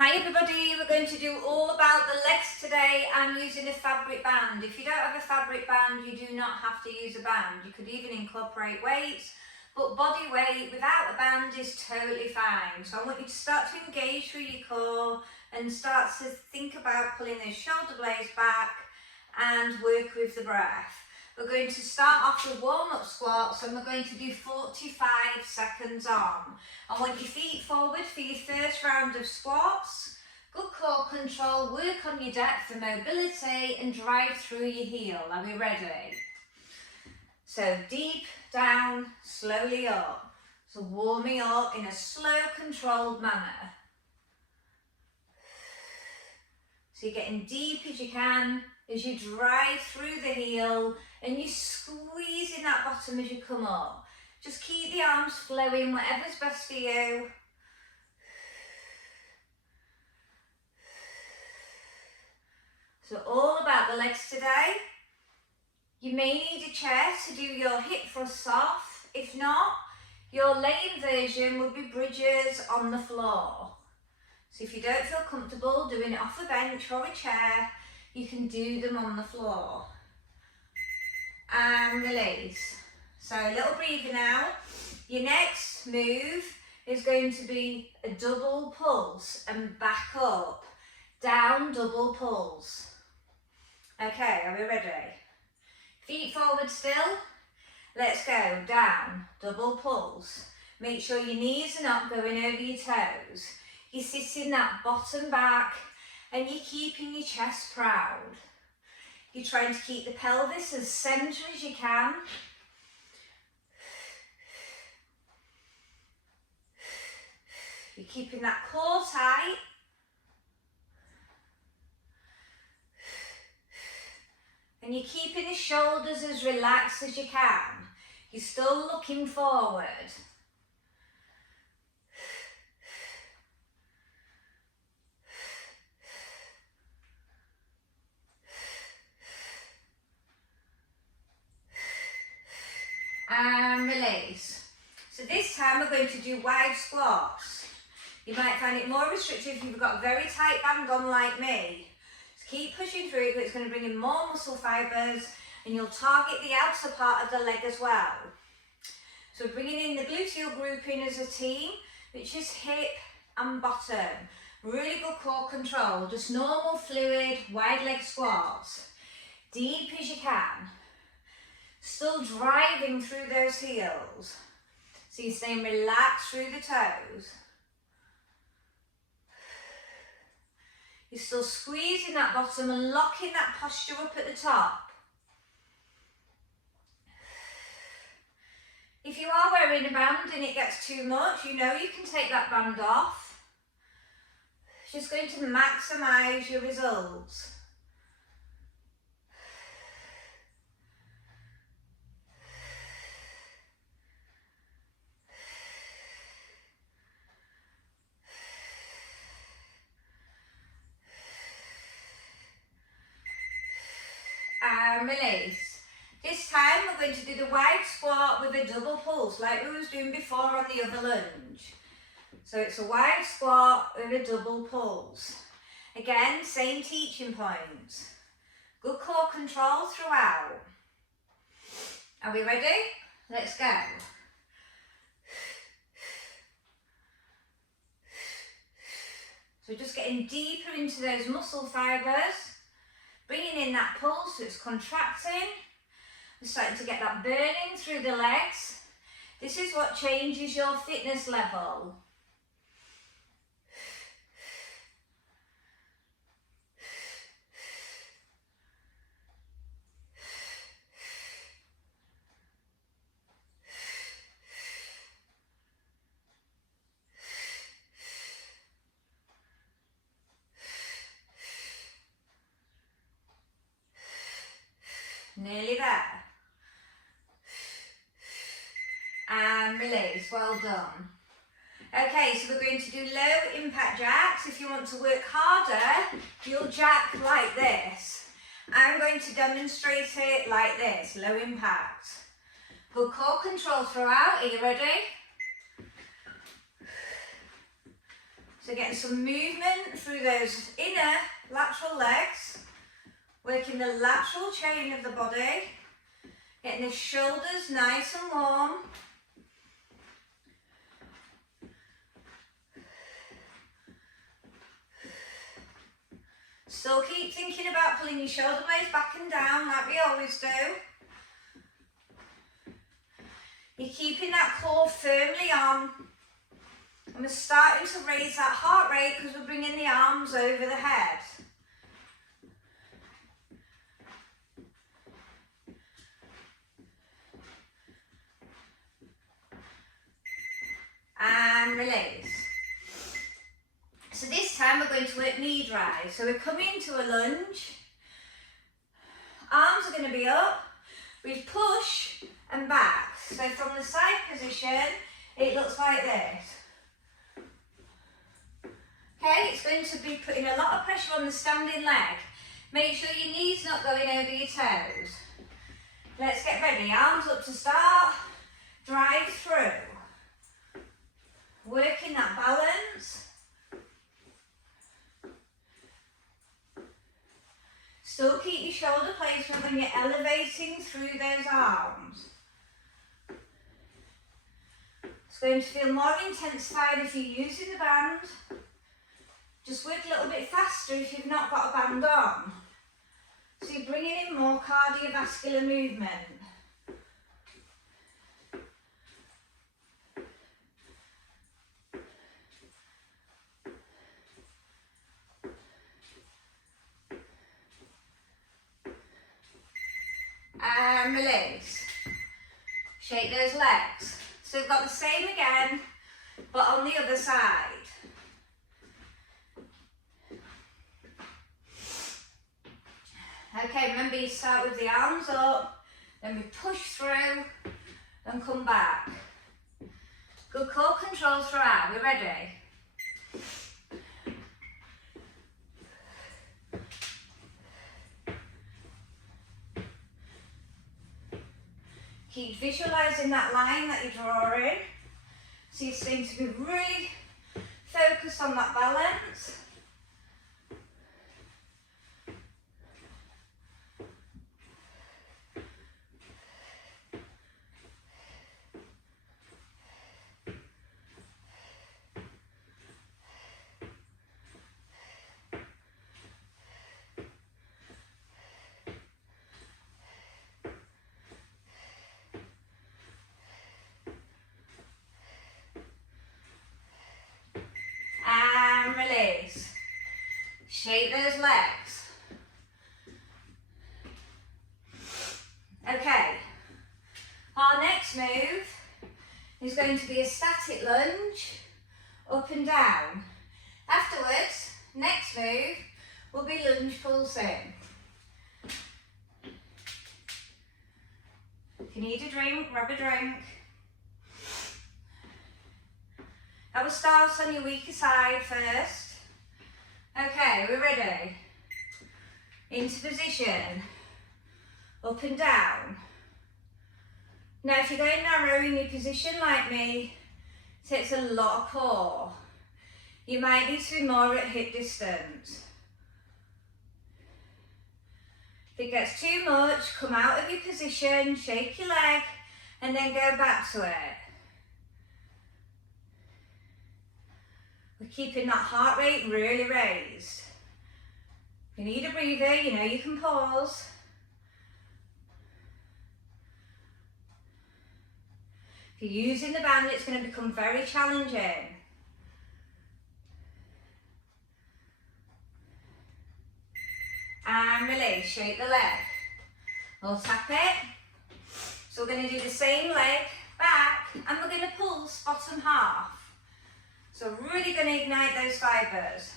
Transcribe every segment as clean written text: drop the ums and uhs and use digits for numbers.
Hi everybody, we're going to do all about the legs today. I'm using a fabric band. If you don't have a fabric band, you do not have to use a band. You could even incorporate weights, but body weight without a band is totally fine. So I want you to start to engage through your core and start to think about pulling those shoulder blades back and work with the breath. We're going to start off with warm-up squats and we're going to do 45 seconds on. I want your feet forward for your first round of squats. Good core control, work on your depth and mobility and drive through your heel. Are we ready? So deep down, slowly up. So warming up in a slow, controlled manner. So you're getting deep as you can as you drive through the heel and you're squeezing that bottom as you come up. Just keep the arms flowing, whatever's best for you. So all about the legs today. You may need a chair to do your hip thrusts off. If not, your laying version will be bridges on the floor. So if you don't feel comfortable doing it off a bench or a chair, you can do them on the floor. And release. So a little breather now. Your next move is going to be a double pulse and back up. Down, double pulse. Okay, are we ready? Feet forward still. Let's go. Down, double pulse. Make sure your knees are not going over your toes. You're sitting that bottom back and you're keeping your chest proud. You're trying to keep the pelvis as centre as you can. You're keeping that core tight. And you're keeping the shoulders as relaxed as you can. You're still looking forward. And release. So this time we're going to do wide squats. You might find it more restrictive if you've got a very tight band on like me. Just keep pushing through it, but it's going to bring in more muscle fibres and you'll target the outer part of the leg as well. So we're bringing in the gluteal grouping as a team, which is hip and bottom. Really good core control, just normal fluid wide leg squats. Deep as you can. Still driving through those heels. So you're staying relaxed through the toes. You're still squeezing that bottom and locking that posture up at the top. If you are wearing a band and it gets too much, you know you can take that band off. It's just going to maximise your results. And release. This time we're going to do the wide squat with a double pulse like we was doing before on the other lunge. So it's a wide squat with a double pulse. Again, same teaching points. Good core control throughout. Are we ready? Let's go. So just getting deeper into those muscle fibres. Bringing in that pulse, so it's contracting. We're starting to get that burning through the legs. This is what changes your fitness level. Nearly there. And release, well done. Okay, so we're going to do low impact jacks. If you want to work harder, you'll jack like this. I'm going to demonstrate it like this, low impact. Good core control throughout, are you ready? So getting some movement through those inner lateral legs, working the lateral chain of the body, getting the shoulders nice and warm. Still keep thinking about pulling your shoulder blades back and down like we always do. You're keeping that core firmly on. And we're starting to raise that heart rate because we're bringing the arms over the head. And release. So this time we're going to work knee drive. So we're coming to a lunge. Arms are going to be up. We push and back. So from the side position, it looks like this. Okay, it's going to be putting a lot of pressure on the standing leg. Make sure your knee's not going over your toes. Let's get ready. Arms up to start. Drive through. Working that balance. Still keep your shoulder placement when you're elevating through those arms. It's going to feel more intensified if you're using the band. Just work a little bit faster if you've not got a band on. So you're bringing in more cardiovascular movement. And release. Shake those legs. So we've got the same again, but on the other side. Okay, remember you start with the arms up, then we push through and come back. Good core control throughout. We're ready. Keep visualising that line that you're drawing. So you seem to be really focused on that balance. And release. Shake those legs. Okay, our next move is going to be a static lunge, up and down. Afterwards, next move will be lunge pulsing. If you need a drink, grab a drink. I will start on your weaker side first. Okay, we're ready. Into position. Up and down. Now if you're going narrow in your position like me, it takes a lot of core. You might need to be more at hip distance. If it gets too much, come out of your position, shake your leg, and then go back to it. We're keeping that heart rate really raised. If you need a breather, you know you can pause. If you're using the band, it's going to become very challenging. And release, shake the leg. We'll tap it. So we're going to do the same leg back, and we're going to pulse bottom half. So really going to ignite those fibres.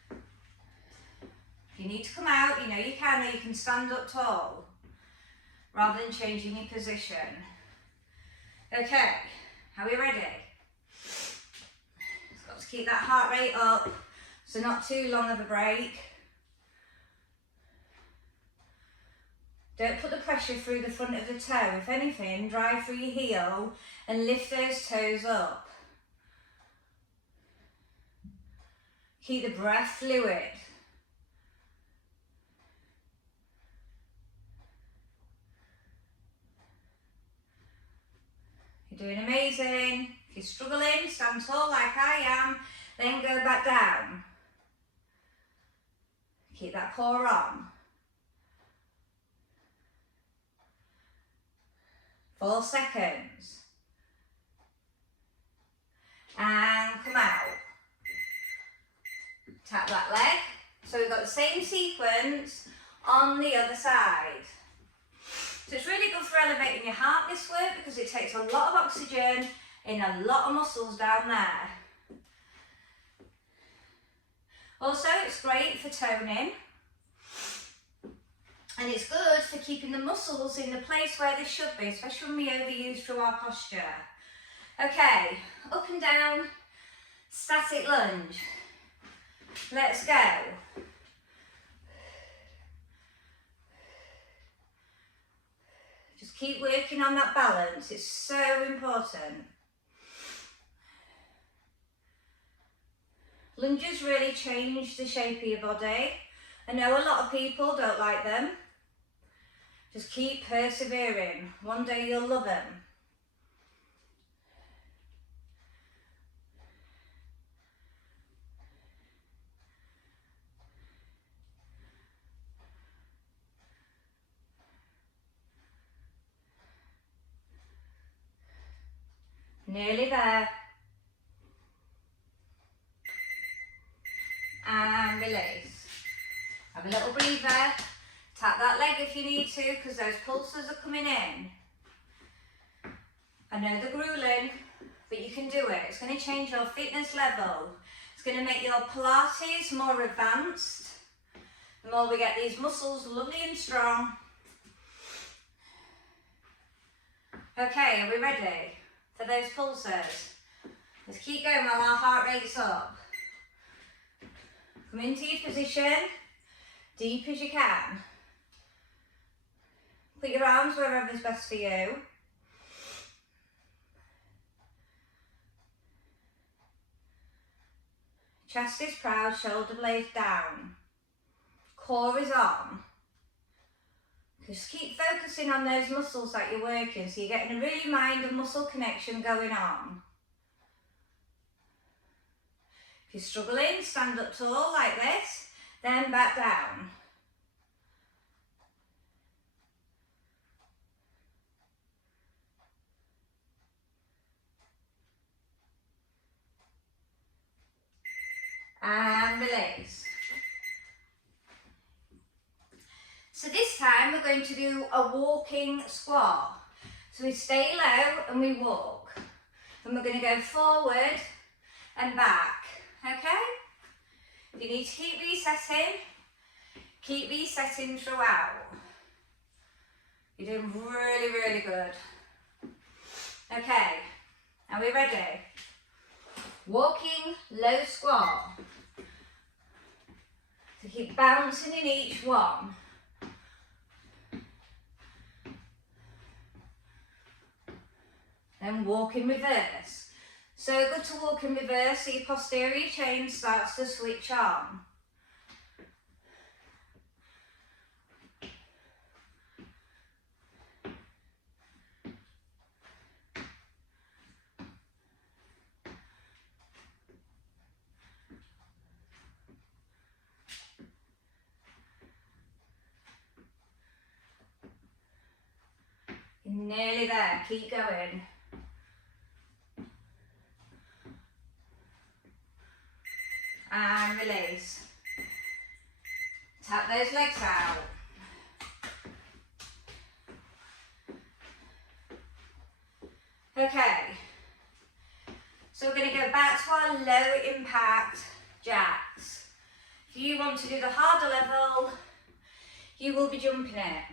If you need to come out, you know you can, or you can stand up tall, rather than changing your position. Okay, are we ready? It's got to keep that heart rate up, so not too long of a break. Don't put the pressure through the front of the toe. If anything, drive through your heel and lift those toes up. Keep the breath fluid. You're doing amazing. If you're struggling, stand tall like I am, then go back down. Keep that core on. 4 seconds. And come out. Tap that leg. So we've got the same sequence on the other side. So it's really good for elevating your heart, this work, because it takes a lot of oxygen in a lot of muscles down there. Also, it's great for toning. And it's good for keeping the muscles in the place where they should be, especially when we overuse through our posture. Okay, up and down, static lunge. Let's go. Just keep working on that balance, it's so important. Lunges really change the shape of your body. I know a lot of people don't like them. Just keep persevering. One day you'll love them. Nearly there. And release. Have a little breather. Tap that leg if you need to, because those pulses are coming in. I know they're grueling, but you can do it. It's going to change your fitness level. It's going to make your Pilates more advanced. The more we get these muscles lovely and strong. Okay, are we ready for those pulses? Let's keep going while our heart rate's up. Come into your position, deep as you can. Put your arms wherever's best for you. Chest is proud, shoulder blades down. Core is on. Just keep focusing on those muscles that you're working, so you're getting a really mind and muscle connection going on. If you're struggling, stand up tall like this, then back down. And release. So this time we're going to do a walking squat. So we stay low and we walk. And we're going to go forward and back. Okay? If you need to keep resetting throughout. You're doing really, really good. Okay, are we ready? Walking low squat. So keep bouncing in each one. Then walk in reverse. So good to walk in reverse so your posterior chain starts to switch on. You're nearly there, keep going. And release. Tap those legs out. Okay, so we're going to go back to our low impact jacks. If you want to do the harder level, you will be jumping it.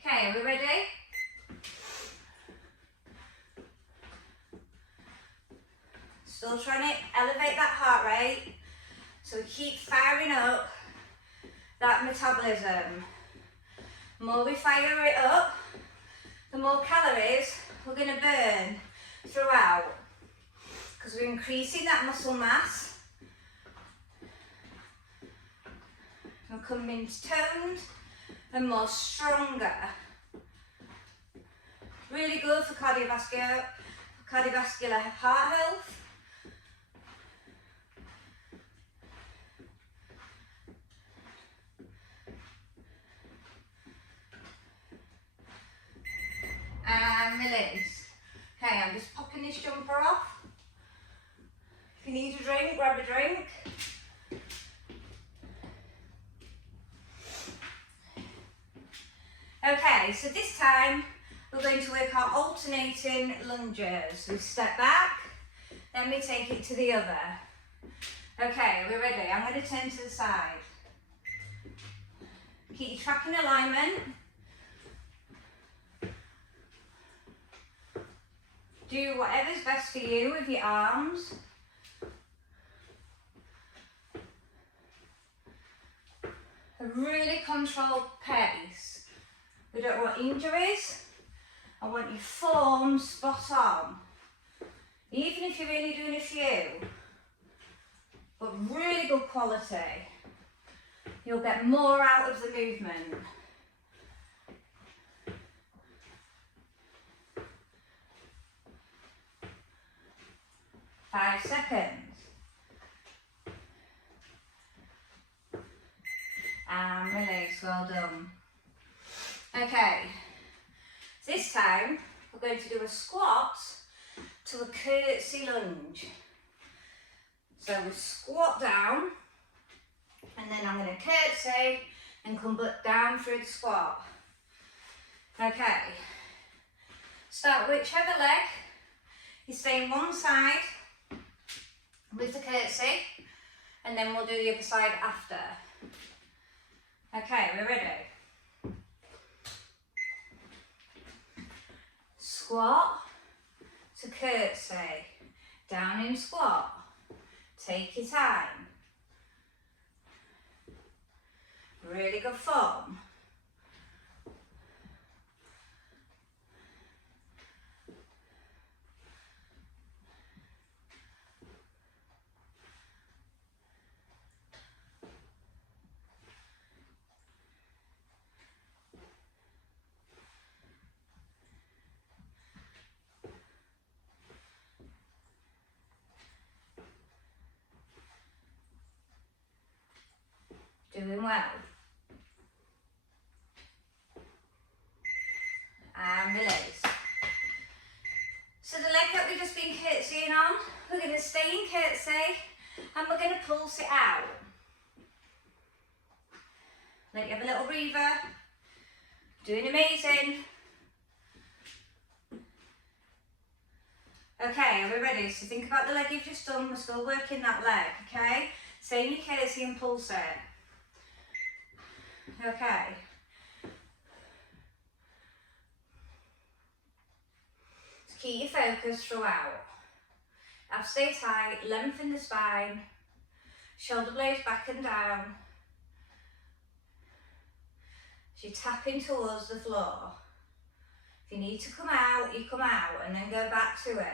Okay, are we ready? Still trying to elevate that heart rate, so we keep firing up that metabolism. The more we fire it up, the more calories we're going to burn throughout because we're increasing that muscle mass. We're coming toned and more stronger. Really good for cardiovascular heart health. And release. Okay, I'm just popping this jumper off. If you need a drink, grab a drink. Okay, so this time we're going to work our alternating lunges. We step back, then we take it to the other. Okay, we're ready. I'm going to turn to the side. Keep your tracking alignment. Do whatever's best for you with your arms. A really controlled pace. We don't want injuries. I want your form spot on. Even if you're only doing a few, but really good quality. You'll get more out of the movement. Five seconds. And release, well done. Okay, this time we're going to do a squat to a curtsy lunge. So we squat down, and then I'm going to curtsy and come back down through the squat. Okay, start whichever leg. You stay on one side with the curtsy, and then we'll do the other side after. Okay, we're ready. Squat to curtsy, down in squat. Take your time. Really good form. Doing well. And release. So the leg that we've just been curtsying on, we're going to stay in curtsy and we're going to pulse it out. Let you have a little breather. Doing amazing. Okay, are we ready? So think about the leg you've just done. We're still working that leg, okay? Stay in your curtsy and pulse it. Okay. So keep your focus throughout. Abs stay tight, lengthen the spine, shoulder blades back and down. As you're tapping towards the floor. If you need to come out, you come out and then go back to it.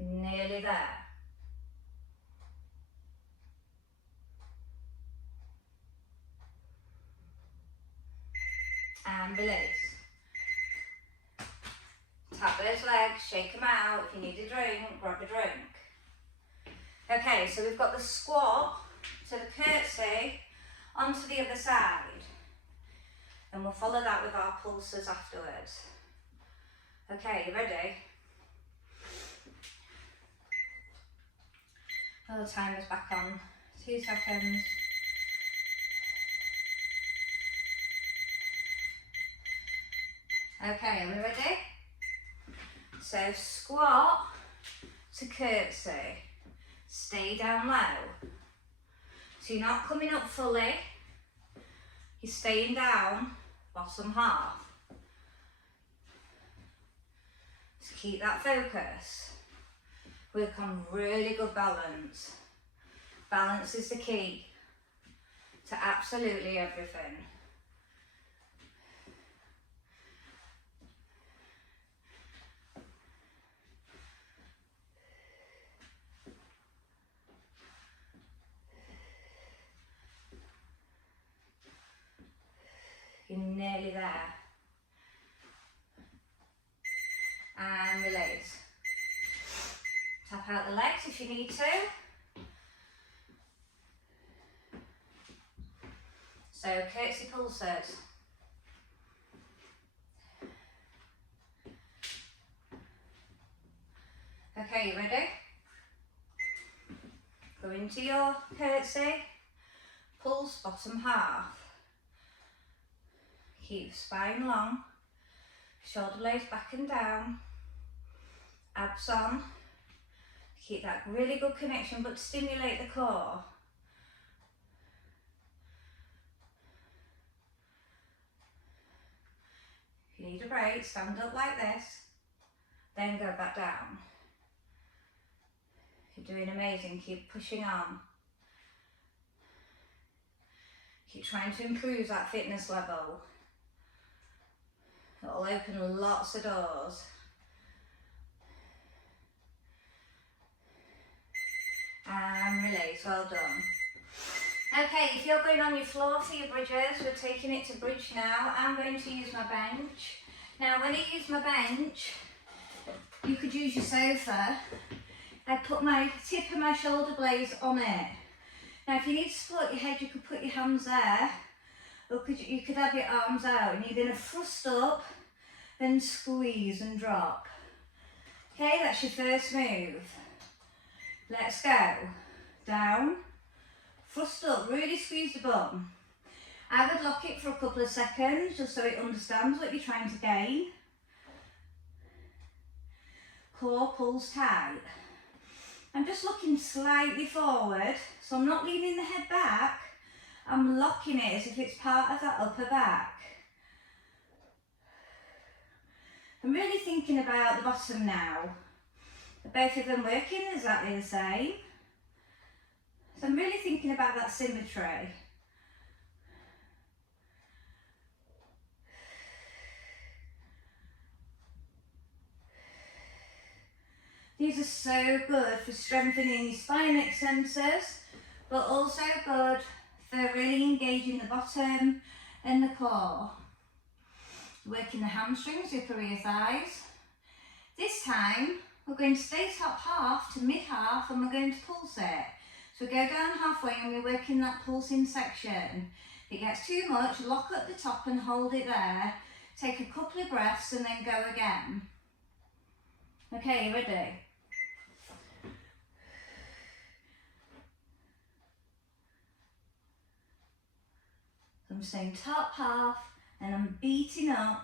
Nearly there. And release. Tap those legs, shake them out. If you need a drink, grab a drink. Okay, so we've got the squat to the curtsy onto the other side. And we'll follow that with our pulses afterwards. Okay, you ready? Oh, the timer's back on. 2 seconds. Okay, are we ready? So squat to curtsy. Stay down low. So you're not coming up fully. You're staying down, bottom half. Just keep that focus. Work on really good balance. Balance is the key to absolutely everything. You're nearly there. And release. Tap out the legs if you need to. So curtsy pulses. Okay, you ready? Go into your curtsy, pulse bottom half. Keep spine long, shoulder blades back and down, abs on. Keep that really good connection, but stimulate the core. If you need a break, stand up like this, then go back down. You're doing amazing, keep pushing on. Keep trying to improve that fitness level. It'll open lots of doors. And release, well done. Okay, if you're going on your floor for your bridges, we're taking it to bridge now. I'm going to use my bench. Now when I use my bench, you could use your sofa. I put my tip of my shoulder blades on it. Now if you need to support your head, you could put your hands there, or you could have your arms out, and you're going to thrust up and squeeze and drop. Okay, that's your first move. Let's go. Down, thrust up, really squeeze the bum. I would lock it for a couple of seconds just so it understands what you're trying to gain. Core pulls tight. I'm just looking slightly forward, so I'm not leaning the head back, I'm locking it as if it's part of that upper back. I'm really thinking about the bottom now. Both of them working exactly the same. So I'm really thinking about that symmetry. These are so good for strengthening your spine extensors, but also good for really engaging the bottom and the core. Working the hamstrings, upper rear thighs. This time, we're going to stay top half to mid half and we're going to pulse it. So we go down halfway and we're working that pulsing section. If it gets too much, lock at the top and hold it there. Take a couple of breaths and then go again. Okay, you ready? I'm staying top half and I'm beating up,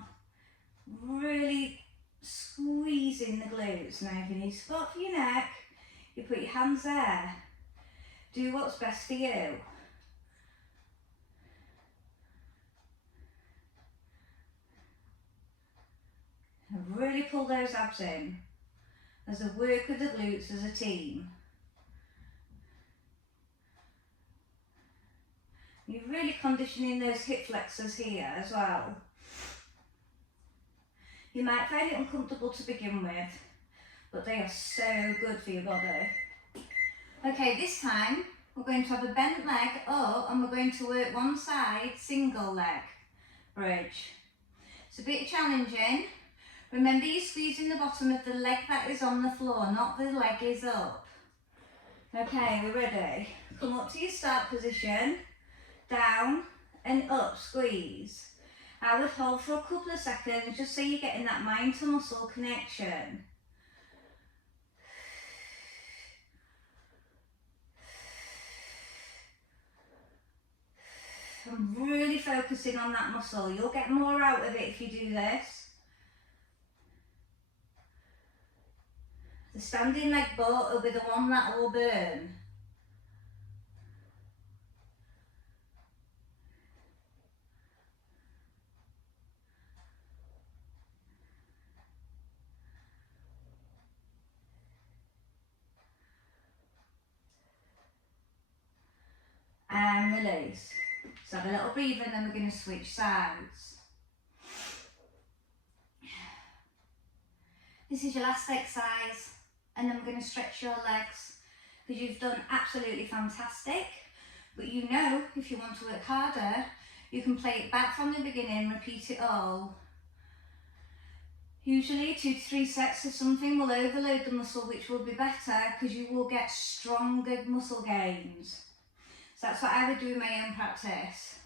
really squeezing the glutes. Now if you need support for your neck, you put your hands there. Do what's best for you. And really pull those abs in as I work with the glutes as a team. You're really conditioning those hip flexors here as well. You might find it uncomfortable to begin with, but they are so good for your body. Okay, this time we're going to have a bent leg up and we're going to work one side, single leg bridge. It's a bit challenging. Remember, you're squeezing the bottom of the leg that is on the floor, not the leg is up. Okay, we're ready. Come up to your start position. Down and up, squeeze. I would hold for a couple of seconds just so you're getting that mind to muscle connection. I'm really focusing on that muscle. You'll get more out of it if you do this. The standing leg butt will be the one that will burn. and release. So have a little breather and then we're going to switch sides. This is your last exercise, and then we're going to stretch your legs because you've done absolutely fantastic. But you know, if you want to work harder, you can play it back from the beginning, repeat it all. Usually 2 to 3 sets of something will overload the muscle, which will be better because you will get stronger muscle gains. So that's what I would do in my own practice.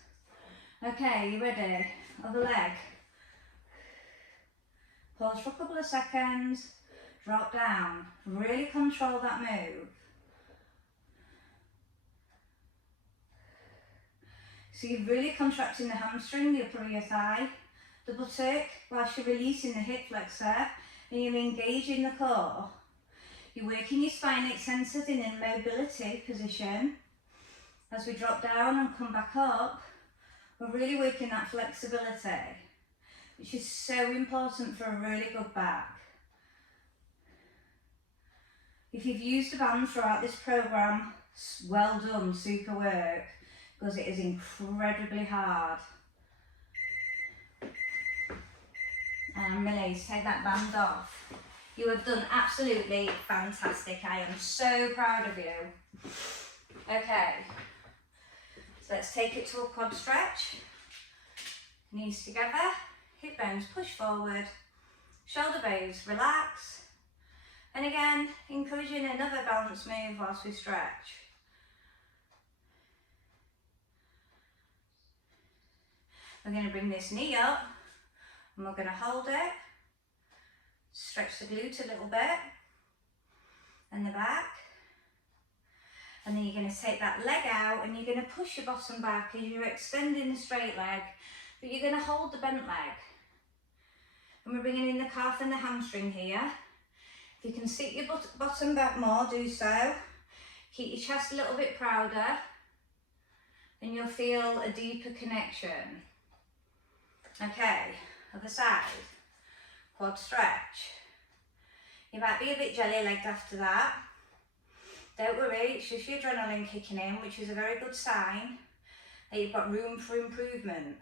Okay, you ready? Other leg. Pause for a couple of seconds, drop down. Really control that move. So you're really contracting the hamstring, the upper of your thigh, the buttock, whilst you're releasing the hip flexor, and you're engaging the core. You're working your spine extensors in a mobility position. As we drop down and come back up, we're really working that flexibility, which is so important for a really good back. If you've used a band throughout this program, well done, super work, because it is incredibly hard. And release, take that band off. You have done absolutely fantastic. I am so proud of you. Okay, so let's take it to a quad stretch. Knees together, hip bones push forward, shoulder blades relax. And again, encouraging another balance move whilst we stretch. We're going to bring this knee up and we're going to hold it, stretch the glute a little bit and the back, and then you're going to take that leg out and you're going to push your bottom back as you're extending the straight leg, but you're going to hold the bent leg. And we're bringing in the calf and the hamstring here. If you can sit your bottom back more, do so. Keep your chest a little bit prouder and you'll feel a deeper connection. Okay, other side, quad stretch. You might be a bit jelly-legged after that. Don't worry, it's just your adrenaline kicking in, which is a very good sign that you've got room for improvement.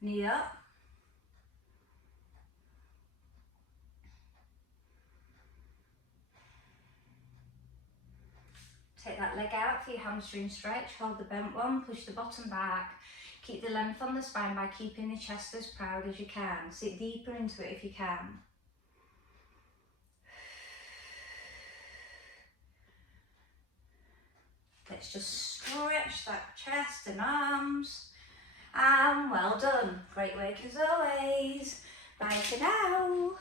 Knee up. Take that leg out for your hamstring stretch, hold the bent one, push the bottom back, keep the length on the spine by keeping the chest as proud as you can. Sit deeper into it if you can. Let's just stretch that chest and arms. And well done. Great work as always. Bye for now.